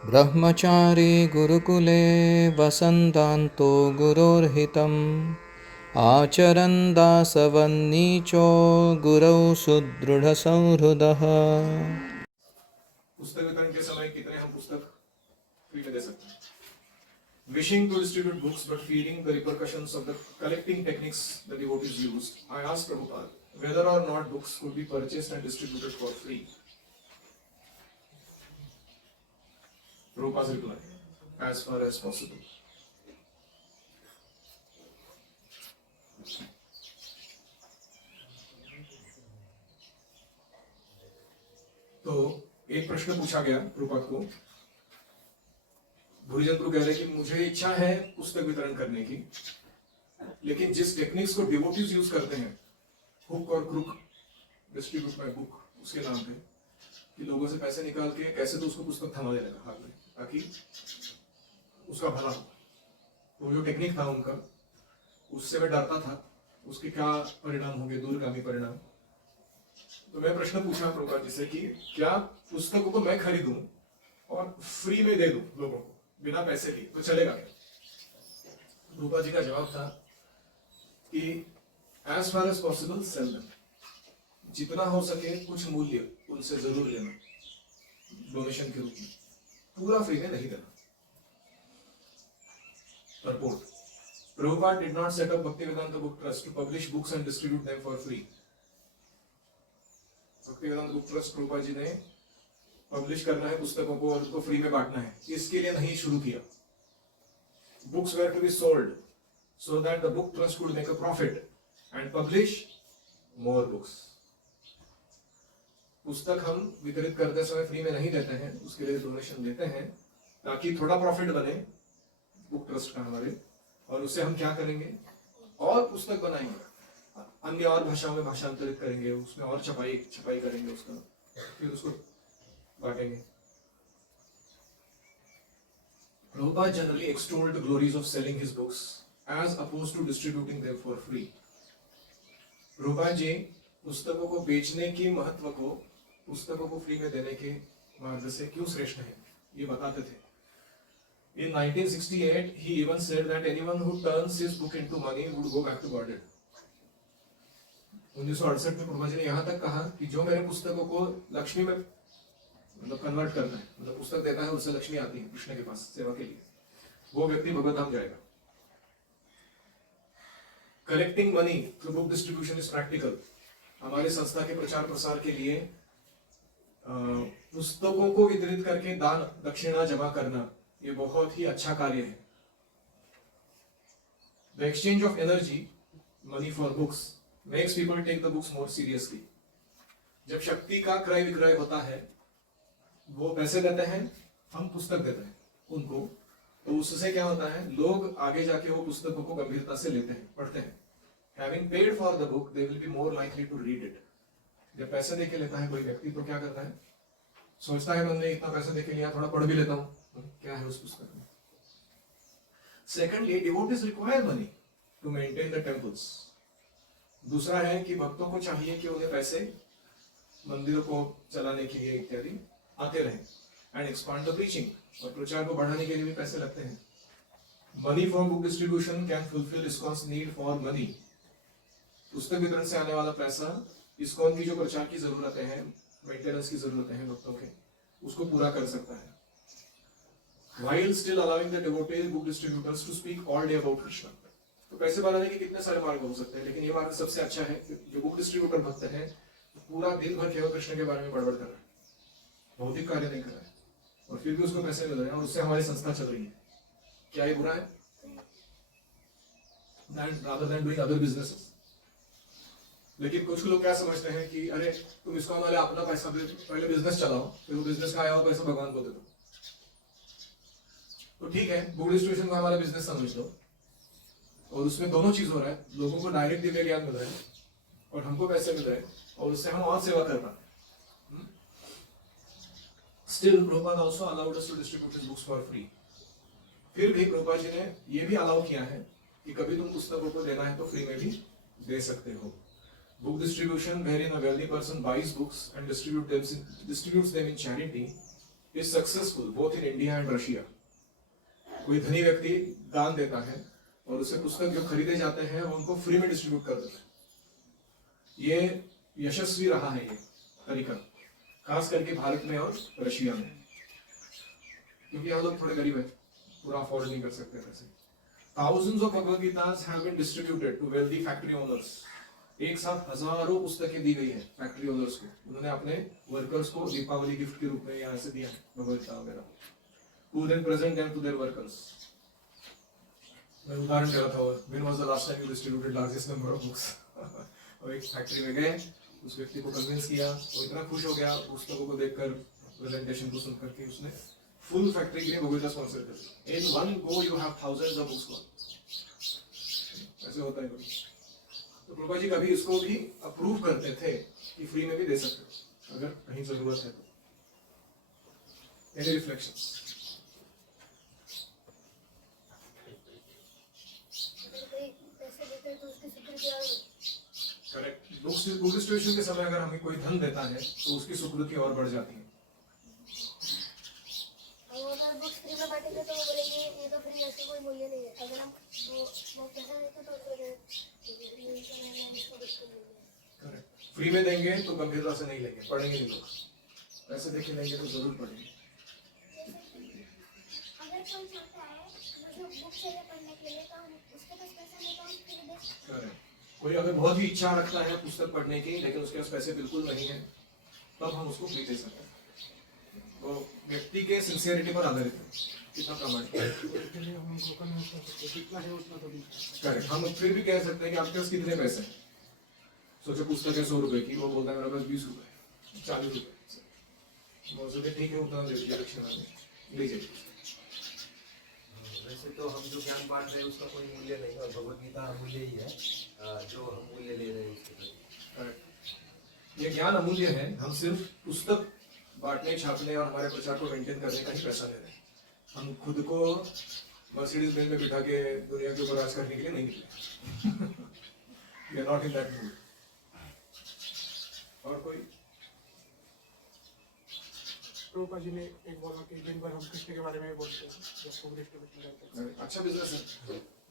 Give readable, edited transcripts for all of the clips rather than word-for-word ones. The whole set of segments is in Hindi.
ब्रह्मचारी गुरुकुले वसन्तान्तो गुरोर्हितम् आचरन् दासवन्नीचो गुरौ सुदृढ़संहृदः। पुस्तक वितरण के समय कितने हम पुस्तक फ्री में दे सकते हैं? Wishing to distribute books but fearing the repercussions of the collecting techniques the devotees used, I asked Prabhupada whether or not books could be purchased and distributed for free. Prabhupada's reply, as far as possible. तो एक प्रश्न पूछा गया प्रभुपाद को। भूरीजन प्रभु कह रहे कि मुझे इच्छा है पुस्तक वितरण करने की, लेकिन जिस टेक्निक्स को डिवोटीज यूज करते हैं, हुक और क्रुक, डिस्ट्रीब्यूट माय बुक, उसके नाम पे कि लोगों से पैसे निकाल के कैसे तो उसको पुस्तक थमा देने का हाथ में ताकि उसका भला हो। तो जो टेक्निक था उनका, उससे मैं डरता था उसके क्या परिणाम होंगे, दूरगामी परिणाम। तो मैं प्रश्न पूछा प्रभुपाद जी से कि क्या पुस्तकों को मैं खरीदूं और फ्री में दे दूं लोगों को बिना पैसे लिए, तो चलेगा क्या? प्रभुपाद जी का जवाब था कि as far as possible sell them, जितना हो सके कुछ मूल्य उनसे जरूर लेना डोनेशन के रूप में, पूरा फ्री में नहीं देना। Purport. Prabhupada did not set up Bhaktivedanta Book Trust to publish books and distribute them for free. Bhaktivedanta book trust Prabhupada ji ने पब्लिश करना है पुस्तकों को और उनको फ्री में बांटना है, इसके लिए नहीं शुरू किया। Books were to be sold so that the book trust could make a profit and publish more books. पुस्तक हम वितरित करते समय फ्री में नहीं देते हैं, उसके लिए डोनेशन देते हैं ताकि थोड़ा प्रॉफिट बने बुक ट्रस्ट का हमारे, और उससे हम क्या करेंगे, और पुस्तक बनाएंगे, अन्य और भाषाओं में भाषांतरित करेंगे, उसमें और छपाई करेंगे उसका, फिर उसको बांटेंगे। Prabhupada generally extolled the glories of selling his books as opposed to distributing them for free. Prabhupada जी पुस्तकों को बेचने के महत्व को पुस्तकों को फ्री में देने के मार्ग से क्यों श्रेष्ठ है ये बताते थे। In 1968, he even said that anyone who turns his book into money would go back to Godhead. 1968 में प्रभुपाद जी ने यहाँ तक कहा कि जो मेरे पुस्तकों को लक्ष्मी में मतलब कन्वर्ट करना है, मतलब पुस्तक देता है उससे लक्ष्मी आती है कृष्ण के पास सेवा के लिए, वो व्यक्ति भगवत धाम जाएगा। Collecting money through book distribution is practical. हमारे संस्था के प्रचार प्रसार के लिए पुस्तकों को वितरित करके दान दक्षिणा जमा करना ये बहुत ही अच्छा कार्य है। The exchange of energy, money for books, makes people take the books more seriously. जब शक्ति का क्रय विक्रय होता है, वो पैसे देते हैं, हम पुस्तक देते हैं उनको, तो उससे क्या होता है, लोग आगे जाके वो पुस्तकों को गंभीरता से लेते हैं, पढ़ते हैं। Having paid for the book, they will be more likely to read it. जब पैसे देके लेता है कोई व्यक्ति तो क्या करता है, सोचता है मैंने इतना पैसा देके लिया, थोड़ा पढ़ भी लेता हूँ क्या है उस पुस्तक में। Secondly, devotees require money to maintain the temples. दूसरा है कि भक्तों को चाहिए कि उन्हें पैसे मंदिरों को चलाने के लिए इत्यादि आते रहें, and expand the preaching, और प्रचार को बढ़ाने के लिए भी पैसे लगते हैं। Money from book distribution can fulfill ISKCON's need for money. पुस्तक वितरण से आने वाला पैसा ISKCON की जो प्रचार की जरूरतें हैं, मेंटेनेंस की जरूरतें हैं भक्तों के, उसको पूरा कर सकता है। While still allowing the devotees book distributors to speak all day about Krishna. तो पैसे बनाने के कितने सारे मार्ग हो सकते हैं, लेकिन ये मार्ग सबसे अच्छा है कि जो बुक डिस्ट्रीब्यूटर भक्त हैं पूरा दिन भर केवल कृष्ण के बारे में बड़बड़ कर रहा है, भौतिक कार्य नहीं कर रहा है, और फिर भी उसको पैसे मिल रहे हैं और उससे हमारी संस्था चल रही है। क्या ये बुरा है? Rather than doing other businesses. लेकिन कुछ लोग क्या समझते हैं कि अरे तुम इसको हमारे अपना पैसा दे, पहले बिजनेस चलाओ, फिर वो बिजनेस का आया हुआ पैसा भगवान को दे दो। तो ठीक है, बुक डिस्ट्रीब्यूशन को हमारा बिजनेस समझ लो, और उसमें दोनों चीज हो रहा है, लोगों को डायरेक्ट दिव्य ज्ञान मिल रहा है और हमको पैसे मिल रहे हैं, और उससे हम और सेवा कर पा रहे हैं। Still, Prabhupada also allowed us to distribute his books for free. फिर भी प्रभुपाद जी ने ये भी अलाउ किया है कि कभी तुम पुस्तकों को देना है तो फ्री में भी दे सकते हो। Book distribution, wherein a wealthy person buys books and distributes them in charity, is successful both in India and Russia. कोई धनी व्यक्ति दान देता है और उसे पुस्तक जो खरीदे जाते हैं वो उनको फ्री में डिस्ट्रीब्यूट कर देता है। ये यशस्वी रहा है ये तरीका, खास करके भारत में और रशिया में, क्योंकि यहाँ लोग थोड़े गरीब है, पूरा अफोर्ड नहीं कर सकते पैसे। Thousands of Bhagavad Gitas have been distributed to wealthy factory owners. एक साथ हजारों पुस्तकें दी गई है फैक्ट्री ओनर्स को। उन्होंने अपने वर्कर्स को दीपावली गिफ्ट के रूप में यहाँ से दिया है भगवद गीता वगैरह। Who then present them to their workers. मैं उदाहरण दे रहा था, when was the last time you distributed largest number of books? और एक फैक्ट्री में गए, उस व्यक्ति को कन्विंस किया, वो इतना खुश हो गया पुस्तकों को देखकर, प्रेजेंटेशन को सुनकर के उसने फुल फैक्ट्री के लिए भगवद गीता स्पॉन्सर कर दी। In one go you have thousands of books. ऐसे होता है कभी। तो प्रभुपा जी कभी इसको भी अप्रूव करते थे कि फ्री में भी दे सकते हो अगर कहीं जरूरत है तो। Any reflections? Correct. Book distribution के समय अगर हमें कोई धन देता है तो उसकी सुकृति और बढ़ जाती है। अगर बुक्स फ्री में बांटेंगे तो वो बोलेंगे ये तो फ्री है, कोई मूल्य नहीं है। अगर हम वो पैसा देते तो करेक्ट। फ्री में देंगे तो गंभीरता से नहीं लेंगे, पढ़ेंगे नहीं लोग। पैसे देके लेंगे तो जरूर पढ़ेंगे। अगर कोई चाहता है मतलब बुक चाहिए पढ़ने के लिए तो हम उसके पास पैसा नहीं तो हम फ्री दे सकते हैं। करेक्ट। कोई अगर बहुत ही इच्छा रखता है पुस्तक पढ़ने की लेकिन उसके पास पैसे बिल्कुल नहीं है, तब हम उसको फ्री दे सकते हैं। वो व्यक्ति के सिंसियरिटी पर आधारित है, कितना प्रामाणिक है। करेक्ट। हम फिर भी कह सकते हैं कि आपके पास कितने पैसे हैं। सोचो पुस्तक है 100 रुपए की, वो बोलता है मेरे पास 20 रुपए 40 रुपए। वो सोचे ठीक है उतना दे दीजिए, दक्षिणा में लीजिए। वैसे तो हम जो ज्ञान बांट रहे हैं उसका कोई मूल्य नहीं है, और भगवद गीता अमूल्य ही है जो हम मूल्य ले रहे हैं उसके। करेक्ट। ये ज्ञान अमूल्य है, हम सिर्फ पुस्तक बांटने, छापने और हमारे प्रचार को मेंटेन करने का ही पैसा ले रहे हैं। हम खुद को मर्सिडीज बेंज में बिठा के दुनिया के ऊपर राज करने के लिए नहीं निकले। We are not in that mood. और कोई? प्रभुपा जी ने एक बोला कि दिन भर हम कृष्ण के बारे में बोलते हैं, जब बुक डिस्ट्रीब्यूशन करते हैं। अच्छा बिजनेस है,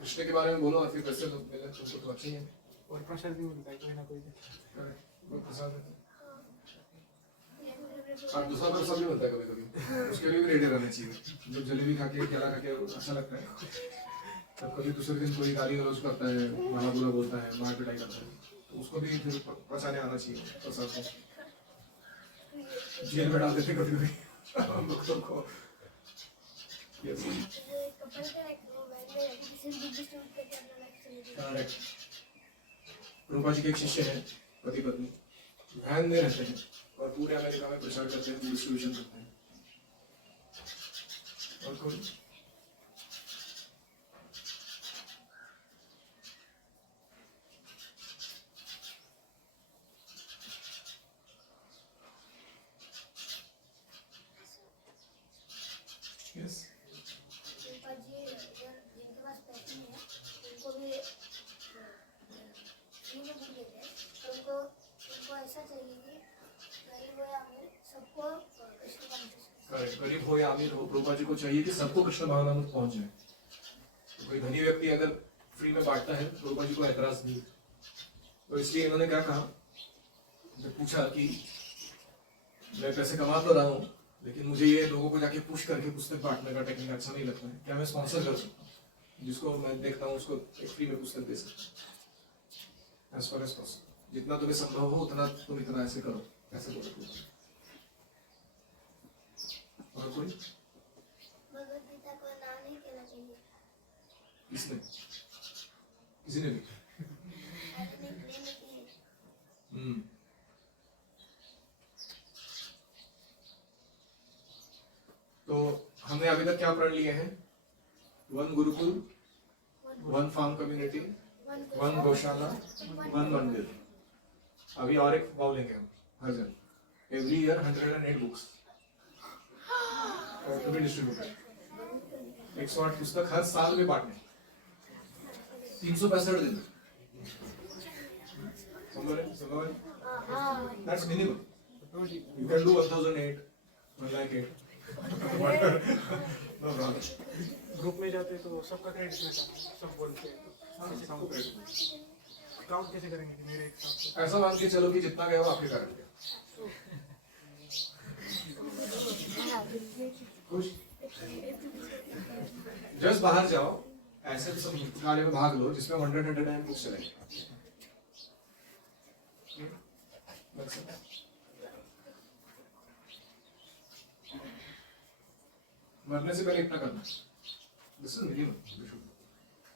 कृष्ण के बारे में बोलो और फिर पैसे मिले तो अच्छा ही है। और प्रसाद भी मिलता है कोई ना कोई। प्रसाद है और दूसरा प्रसाद भी बनता है कभी कभी, उसके लिए भी रेडी रहना चाहिए। जब जलेबी खा के केला खा के अच्छा लगता है, तब कभी दूसरे दिन कोई गाली गलौज करता है, माला बुरा बोलता है, मार पिटाई करता है, तो उसको भी फिर पचाने आना चाहिए प्रसाद को। जेल में डाल देते कभी कभी भक्तों को। रूपा जी के एक शिष्य है, पति पत्नी वैन में रहते हैं और पूरे अमेरिका में प्रचार करते हैं, डिस्ट्रीब्यूशन करते हैं। और कोई? Yes. जिनके पास पैसे नहीं है उनको भी फ्री में बुक देते हैं, तो उनको ऐसा चाहिए कि गरीब हो या अमीर सबको कृष्ण का मैसेज। गरीब हो या अमीर हो, प्रभुपाद जी को चाहिए कि सबको कृष्ण भावनामृत पहुंच जाए। तो कोई धनी व्यक्ति अगर फ्री में बांटता है, प्रभुपाद जी को ऐतराज नहीं। तो इसलिए इन्होंने क्या कहा, जब पूछा कि मैं पैसे कमा तो रहा हूँ लेकिन मुझे ये लोगों को जाके पुश करके पुस्तक बांटने का टेक्निक अच्छा नहीं लगता है, क्या मैं स्पॉन्सर कर सकता हूँ जिसको मैं देखता हूँ उसको एक फ्री में पुस्तक दे सकता हूँ। एज फार एज पॉसिबल, जितना तुम्हें संभव हो उतना तुम इतना ऐसे करो, ऐसे बोलो। और कोई? भगवद गीता को ना नहीं कहना चाहिए। किसने? किसी ने भी? तो हमने अभी तक क्या पढ़ लिए हैं? One gurukul, one farm community, one गौशाला, वन मंदिर। अभी और एक भाव लेंगे हम हर जन। Every year 108 books to be distributed. 108 पुस्तक हर साल में बांटने, 365 दिन। That's minimum. You can do 1008, 108. No problem. Group में जाते तो सबका क्रेडिट मिलता है, सब बोलते हैं कैसे काउंट कैसे करेंगे कि मेरे हिसाब से? ऐसा मान के चलो कि जितना गया वो आपके कारण गया। खुश? जस्ट बाहर जाओ, ऐसे सब कार्य में भाग लो जिसमें 100 टाइम कुछ चलेंगे। मरने से पहले इतना करना, दिस इज मिनिमम,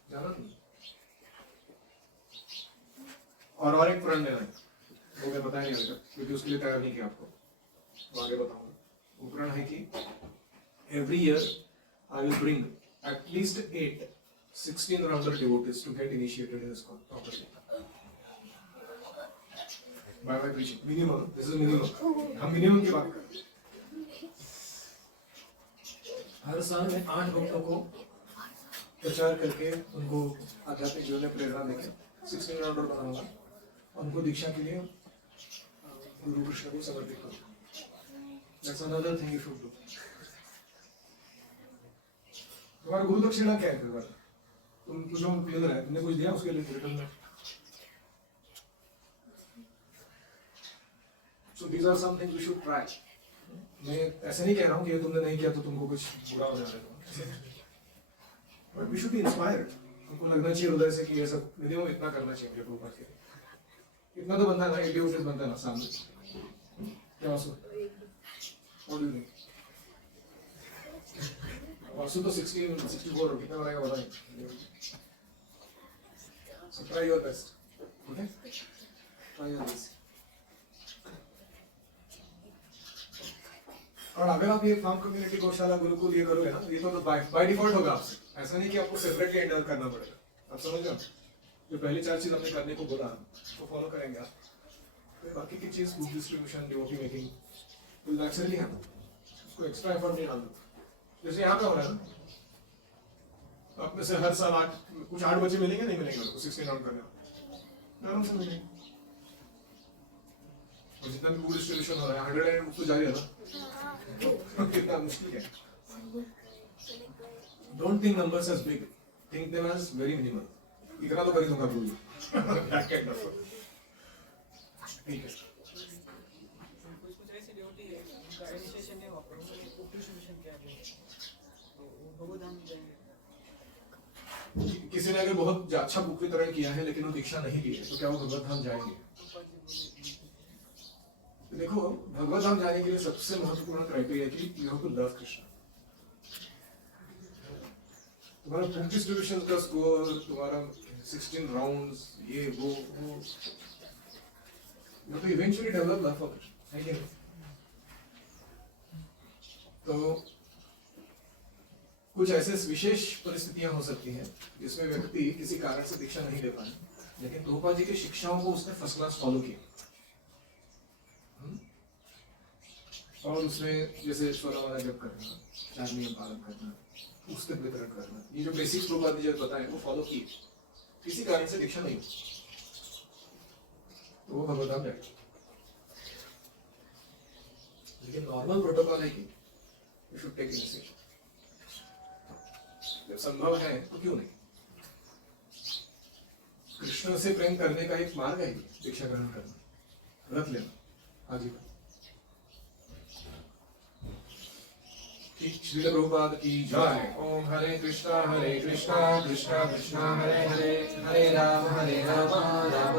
ज्यादा नहीं। और एक प्रण लेना है, वो मैं बताया नहीं अभी तक क्योंकि उसके लिए तैयार नहीं किया आपको, तो आगे बताऊंगा। वो प्रण है कि every year I will bring at least 16 rounder devotees to get initiated in this properly. By my preaching, minimum. This is minimum. हम minimum की बात कर रहे हैं। हर साल मैं 8 भक्तों को प्रचार करके उनको आध्यात्मिक जीवन में प्रेरणा देकर 16 राउंडर बनाऊंगा, उनको दीक्षा के लिए गुरु कृष्ण को समर्पित करूंगा। That's another thing you should do. तुम्हारा गुरु दक्षिणा क्या है? फिर तुम जो मिल रहा है, तुमने कुछ दिया उसके लिए रिटर्न में? So these are some things you should try. मैं ऐसे नहीं कह रहा हूँ कि तुमने नहीं किया तो तुमको कुछ बुरा हो जाएगा, but we should be inspired. हमको लगना चाहिए हृदय से कि ये सब मिनिमम इतना करना चाहिए अपने ऊपर के। इतना तो बनता है ना, 80 रुपीज बनता है ना सामने। क्या Vasu? What do you think? Vasu तो 64 कितना बनाएगा पता नहीं। So try your best. Okay? Try your best. और अगर आप ये फार्म कम्युनिटी गौशाला गुरुकुल ये करोगे ना, ये तो बाय डिफॉल्ट होगा आपसे। ऐसा नहीं कि आपको सेपरेटली एंटर करना पड़ेगा। आप समझ रहे हो? जो पहली 4 चीज हमने करने को बोला वो फॉलो करेंगे आप, तो बाकी की चीज book distribution, devotee making will naturally happen. उसको एक्स्ट्रा एफर्ट नहीं डालना। जैसे यहाँ पे हो रहा है ना, आप में से हर साल 8 बच्चे मिलेंगे, नहीं मिलेंगे उनको 16 राउंड करने आराम से मिलेंगे। और जितना भी बुक डिस्ट्रीब्यूशन हो रहा है 100 एंड तो जारी है ना, कितना मुश्किल है। Don't think numbers as big, think them as very minimal. इतना तो कर ही दूंगा गुरु। That kind of work. ठीक है। कुछ ऐसे डिवोटी है उनका इनिशिएशन नहीं हुआ, उनका डिस्ट्रीब्यूशन क्या है तो वो भगवत धाम जाएंगे। किसी ने अगर बहुत अच्छा बुक वितरण किया है लेकिन वो दीक्षा नहीं ली है तो क्या वो भगवत धाम जाएंगे? देखो, भगवत धाम जाने के लिए सबसे महत्वपूर्ण क्राइटेरिया कि you have to love Krishna. तुम्हारा बुक डिस्ट्रीब्यूशन का स्कोर, तुम्हारा 16 राउंड्स, ये वो तो eventually develop love for Krishna है कि नहीं? तो कुछ ऐसे विशेष परिस्थितियां हो सकती हैं जिसमें व्यक्ति किसी कारण से दीक्षा नहीं ले पाए, लेकिन प्रभुपाद जी की शिक्षाओं को उसने फर्स्ट क्लास फॉलो किया। और उसमें जैसे स्वरमाला जप करना, 4 नियम पालन करना, पुस्तक वितरण करना, ये जो बेसिक्स प्रभुपाद जी जब बताए वो फॉलो किए, किसी कारण से दीक्षा नहीं तो वो भगवत धाम जाएगा। लेकिन नॉर्मल प्रोटोकॉल है कि यू शुड टेक इनिशिएटिव। जब संभव है तो क्यों नहीं? कृष्ण से प्रेम करने का एक मार्ग है दीक्षा ग्रहण करना, व्रत लेना आजीवन। श्रील प्रभुपाद की जय। ओम हरे कृष्णा कृष्णा कृष्णा हरे हरे, हरे राम राम